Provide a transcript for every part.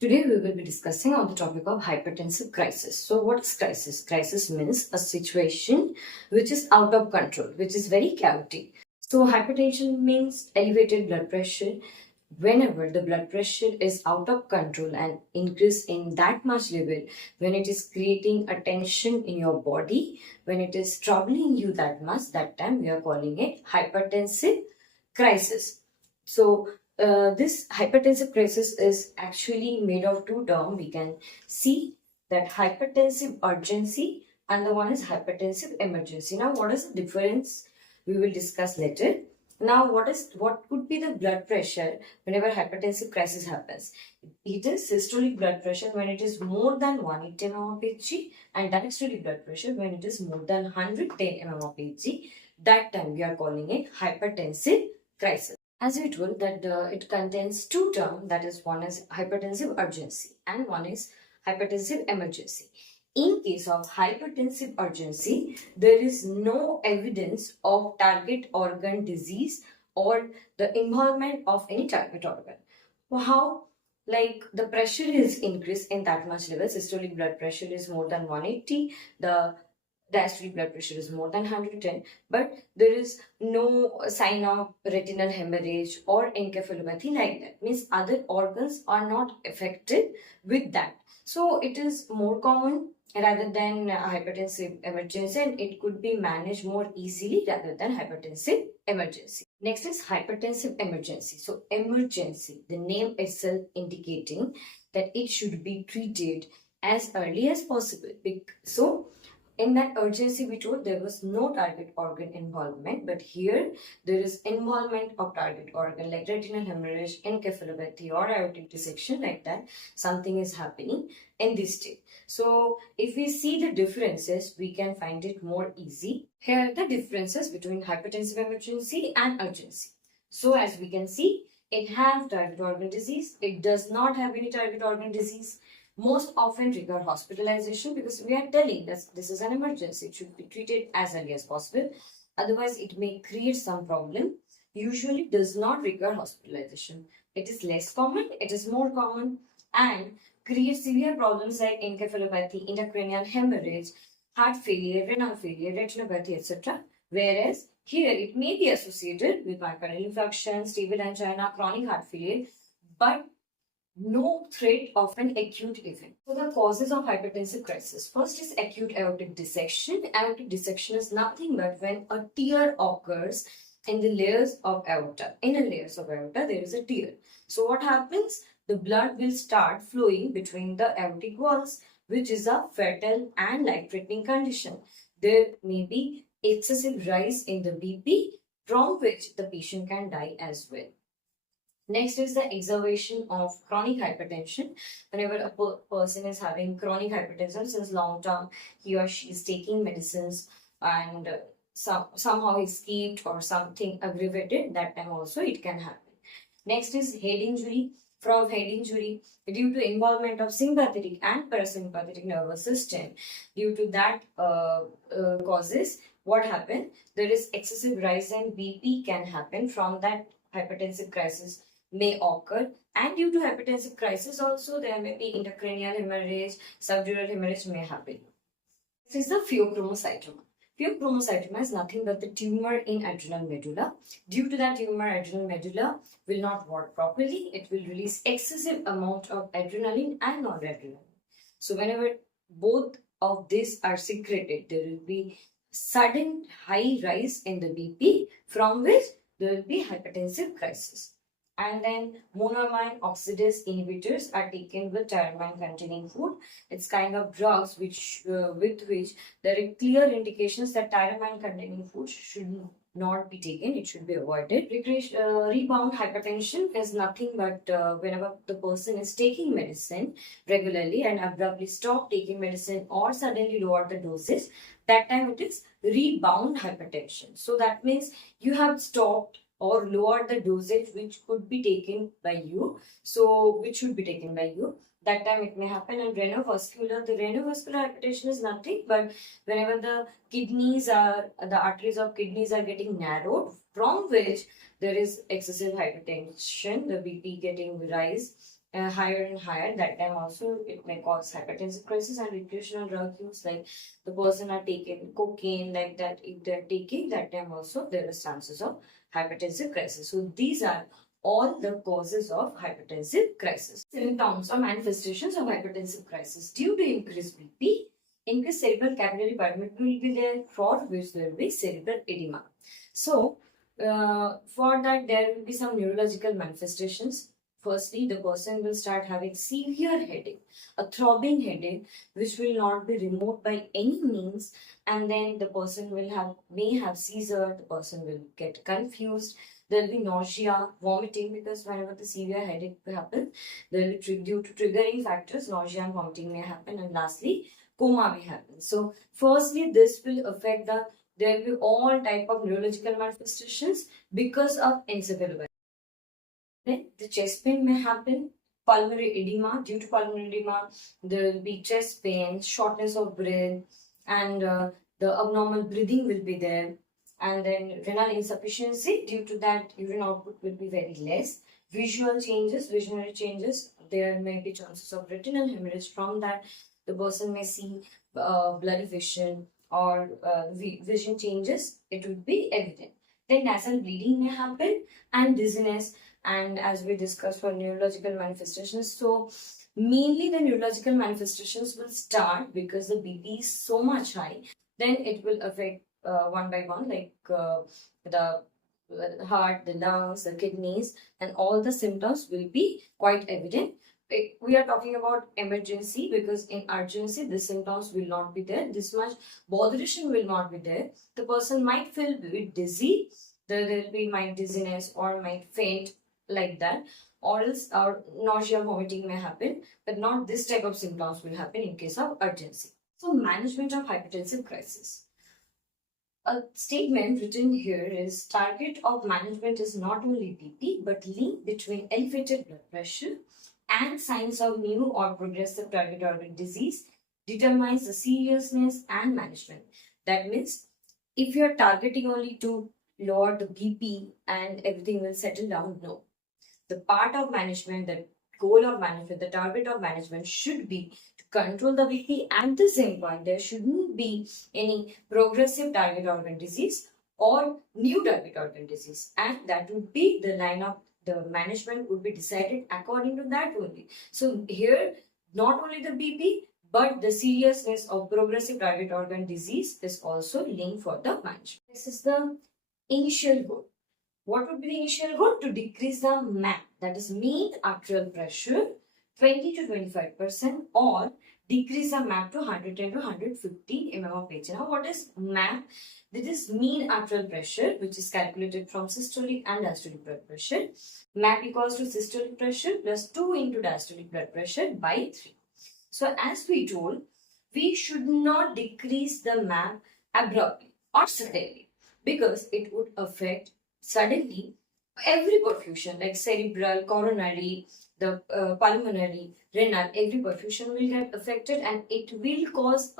Today we will be discussing on the topic of hypertensive crisis. So what is crisis? Crisis means a situation which is out of control, which is very chaotic. So hypertension means elevated blood pressure. Whenever the blood pressure is out of control and increase in that much level, when it is creating a tension in your body, when it is troubling you that much, that time we are calling it hypertensive crisis. So this hypertensive crisis is actually made of two terms. We can see that hypertensive urgency and the one is hypertensive emergency. Now, what is the difference? We will discuss later. Now, what could be the blood pressure whenever hypertensive crisis happens? It is systolic blood pressure when it is more than 180 mm of Hg and diastolic blood pressure when it is more than 110 mm of Hg. That time we are calling it hypertensive crisis. As usual, that it contains two terms, that is one is hypertensive urgency and one is hypertensive emergency. In case of hypertensive urgency, there is no evidence of target organ disease or the involvement of any target organ. How? Like the pressure is increased in that much level. Systolic blood pressure is more than 180. The diastolic blood pressure is more than 110, but there is no sign of retinal hemorrhage or encephalopathy like that. Means other organs are not affected with that. So it is more common rather than hypertensive emergency, and it could be managed more easily rather than hypertensive emergency. Next is hypertensive emergency. So emergency, the name itself indicating that it should be treated as early as possible. So in that urgency, we told there was no target organ involvement, but here there is involvement of target organ like retinal hemorrhage, encephalopathy, or aortic dissection, like that. Something is happening in this state. So if we see the differences, we can find it more easy. Here are the differences between hypertensive emergency and urgency. So as we can see, it has target organ disease. It does not have any target organ disease. Most often require hospitalization because we are telling that this is an emergency. It should be treated as early as possible. Otherwise, it may create some problem. Usually does not require hospitalization. It is less common, it is more common, and creates severe problems like encephalopathy, intracranial hemorrhage, heart failure, renal failure, retinopathy, etc. Whereas here it may be associated with myocardial infarction, stable angina, chronic heart failure, but no threat of an acute event. So the causes of hypertensive crisis. First is acute aortic dissection. Aortic dissection is nothing but when a tear occurs in the layers of aorta. Inner layers of aorta, there is a tear. So what happens? The blood will start flowing between the aortic walls, which is a fatal and life-threatening condition. There may be excessive rise in the BP, from which the patient can die as well. Next is the exacerbation of chronic hypertension. Whenever a person is having chronic hypertension since long term, he or she is taking medicines and somehow he skipped or something aggravated, that time also it can happen. Next is head injury. From head injury, due to involvement of sympathetic and parasympathetic nervous system, due to that causes, what happens? There is excessive rise in BP can happen. From that, hypertensive crisis may occur, and due to hypertensive crisis also there may be intracranial hemorrhage, subdural hemorrhage may happen. This is the pheochromocytoma. Pheochromocytoma is nothing but the tumor in adrenal medulla. Due to that tumor, adrenal medulla will not work properly. It will release excessive amount of adrenaline and noradrenaline. So whenever both of these are secreted, there will be sudden high rise in the BP, from which there will be hypertensive crisis. And then monoamine oxidase inhibitors are taken with tyramine containing food. It's kind of drugs which with which there are clear indications that tyramine containing food should not be taken. It should be avoided. Rebound hypertension is nothing but whenever the person is taking medicine regularly and abruptly stop taking medicine or suddenly lower the dosage, that time it is rebound hypertension. So that means you have stopped or lower the dosage which could be taken by you. So which should be taken by you. That time it may happen. And renovascular, the renovascular hypertension is nothing but whenever the arteries of kidneys are getting narrowed, from which there is excessive hypertension, the BP getting rise, higher and higher, that time also it may cause hypertensive crisis. And recreational drug use, like the person are taking cocaine, like that, if they're taking, that time also there is chances of hypertensive crisis. So these are all the causes of hypertensive crisis. Symptoms or manifestations of hypertensive crisis: due to increased BP, increased cerebral capillary permeability will be there, for which there will be cerebral edema. So for that, there will be some neurological manifestations. Firstly, the person will start having severe headache, a throbbing headache, which will not be removed by any means, and then the person may have seizure. The person will get confused. There will be nausea, vomiting, because whenever the severe headache happens, there will be due to triggering factors, nausea and vomiting may happen, and lastly, coma may happen. So, firstly, this will affect there will be all type of neurological manifestations because of encephalopathy. Then the chest pain may happen, pulmonary edema. Due to pulmonary edema, there will be chest pain, shortness of breath, and the abnormal breathing will be there. And then renal insufficiency, due to that urine output will be very less. Visual changes, visionary changes, there may be chances of retinal hemorrhage. From that, the person may see blurry vision or vision changes, it would be evident. Then nasal bleeding may happen, and dizziness. And as we discussed for neurological manifestations, so mainly the neurological manifestations will start because the BP is so much high. Then it will affect one by one, like the heart, the lungs, the kidneys, and all the symptoms will be quite evident. We are talking about emergency, because in urgency the symptoms will not be there. This much botheration will not be there. The person might feel a bit dizzy. There will be might dizziness or might faint, like that, or else our nausea, vomiting may happen, but not this type of symptoms will happen in case of urgency. So management of hypertensive crisis. A statement written here is: target of management is not only BP but link between elevated blood pressure and signs of new or progressive target organ disease determines the seriousness and management. That means if you are targeting only to lower the BP and everything will settle down, no. The part of management, the goal of management, the target of management should be to control the BP. At the same point, there shouldn't be any progressive target organ disease or new target organ disease, and that would be the line of the management would be decided according to that only. So here, not only the BP, but the seriousness of progressive target organ disease is also linked for the management. This is the initial goal. What would be the initial goal? To decrease the MAP, that is mean arterial pressure, 20 to 25%, or decrease the MAP to 110 to 150 mm of H. Now, what is MAP? This is mean arterial pressure, which is calculated from systolic and diastolic blood pressure. MAP equals to systolic pressure plus 2 into diastolic blood pressure by 3. So, as we told, we should not decrease the MAP abruptly or suddenly, because it would affect suddenly every perfusion, like cerebral, coronary, the pulmonary, renal, every perfusion will get affected, and it will cause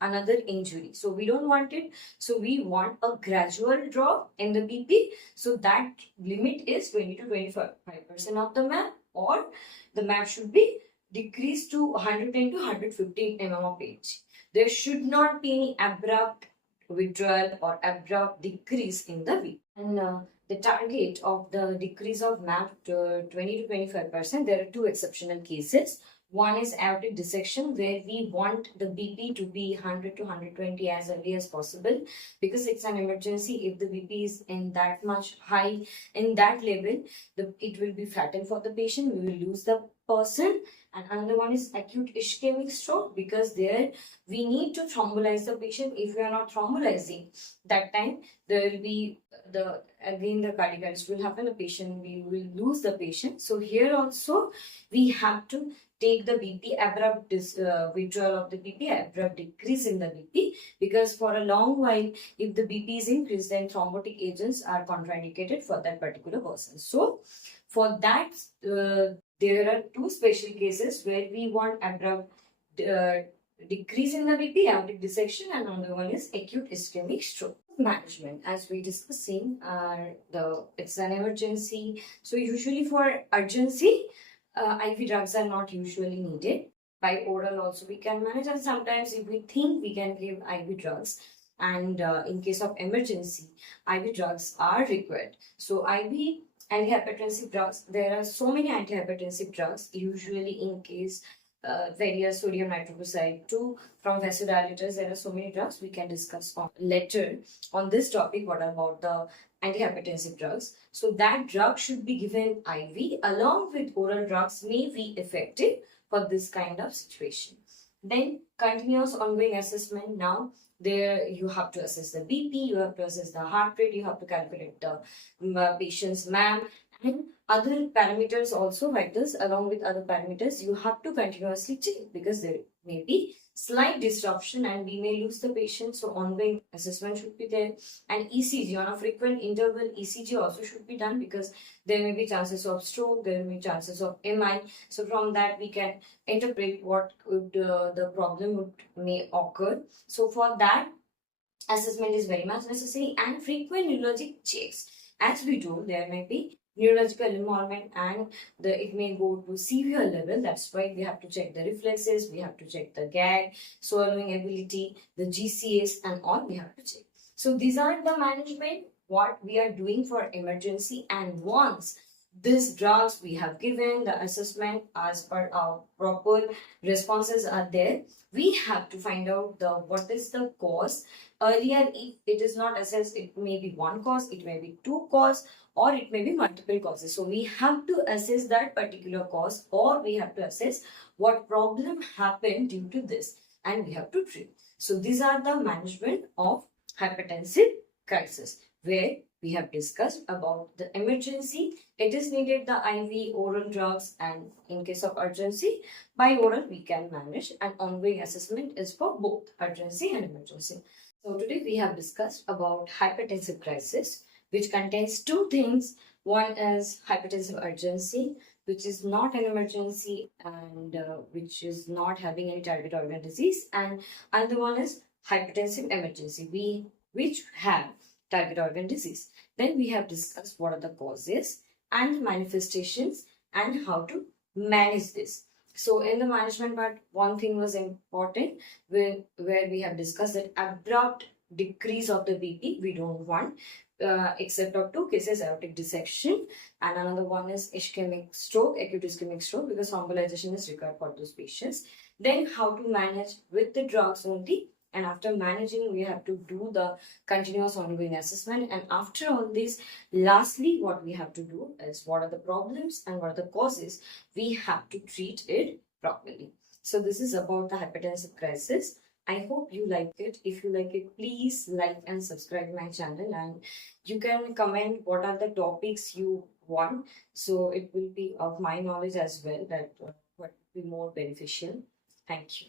another injury. So we don't want it. So we want a gradual drop in the BP. So that limit is 20 to 25% of the MAP, or the MAP should be decreased to 110 to 115 mm of H. There should not be any abrupt withdrawal or abrupt decrease in the BP. And the target of the decrease of MAP to 20 to 25%, there are two exceptional cases. One is aortic dissection, where we want the BP to be 100 to 120 as early as possible, because it's an emergency. If the BP is in that much high, in that level, it will be fatal for the patient. We will lose the person. And another one is acute ischemic stroke, because there we need to thrombolize the patient. If we are not thrombolizing, that time there will be the cardiac arrest will happen. We will lose the patient. So here also we have to take the BP, abrupt withdrawal of the BP, abrupt decrease in the BP, because for a long while, if the BP is increased, then thrombotic agents are contraindicated for that particular person. So for that, there are two special cases where we want abrupt decrease in the BP, aortic dissection, and another one is acute ischemic stroke. Management, as we discussing, it's an emergency. So usually for urgency, IV drugs are not usually needed. By oral also we can manage, and sometimes if we think we can give IV drugs, and in case of emergency, IV drugs are required. So IV antihypertensive drugs, there are so many antihypertensive drugs, usually in case various sodium nitroprusside too. From vasodilators, there are so many drugs we can discuss on later on this topic. What about the antihypertensive drugs? So that drug should be given IV along with oral drugs may be effective for this kind of situation. Then continuous ongoing assessment. Now there you have to assess the BP, you have to assess the heart rate, you have to calculate the patient's MAM, and other parameters also like this. Along with other parameters, you have to continuously check because there may be slight disruption and we may lose the patient. So ongoing assessment should be there, and ECG on a frequent interval ECG also should be done because there may be chances of stroke, there may be chances of MI. So from that we can interpret what could the problem may occur. So for that, assessment is very much necessary, and frequent neurologic checks. As we told, there may be neurological involvement and it may go to severe level. That's why we have to check the reflexes, we have to check the gag, swallowing ability, the GCS, and all we have to check. So these are the management what we are doing for emergency, and once these drugs we have given, the assessment as per our proper responses are there, we have to find out the what is the cause. Earlier, if it is not assessed, it may be one cause, it may be two cause, or it may be multiple causes. So we have to assess that particular cause, or we have to assess what problem happened due to this, and we have to treat. So these are the management of hypertensive crisis, where we have discussed about the emergency. It is needed the IV oral drugs, and in case of urgency, by oral we can manage, and ongoing assessment is for both urgency and emergency. So today we have discussed about hypertensive crisis, which contains two things. One is hypertensive urgency, which is not an emergency and which is not having any target organ disease, and another one is hypertensive emergency, which have target organ disease. Then we have discussed what are the causes and manifestations and how to manage this. So in the management part, one thing was important where we have discussed that abrupt decrease of the BP we don't want, except of two cases, aortic dissection, and another one is ischemic stroke, acute ischemic stroke, because thrombolization is required for those patients. Then how to manage with the drugs only, and after managing we have to do the continuous ongoing assessment, and after all this, lastly what we have to do is what are the problems and what are the causes, we have to treat it properly. So this is about the hypertensive crisis. I hope you like it. If you like it, please like and subscribe my channel, and you can comment what are the topics you want, so it will be of my knowledge as well that what will be more beneficial. Thank you.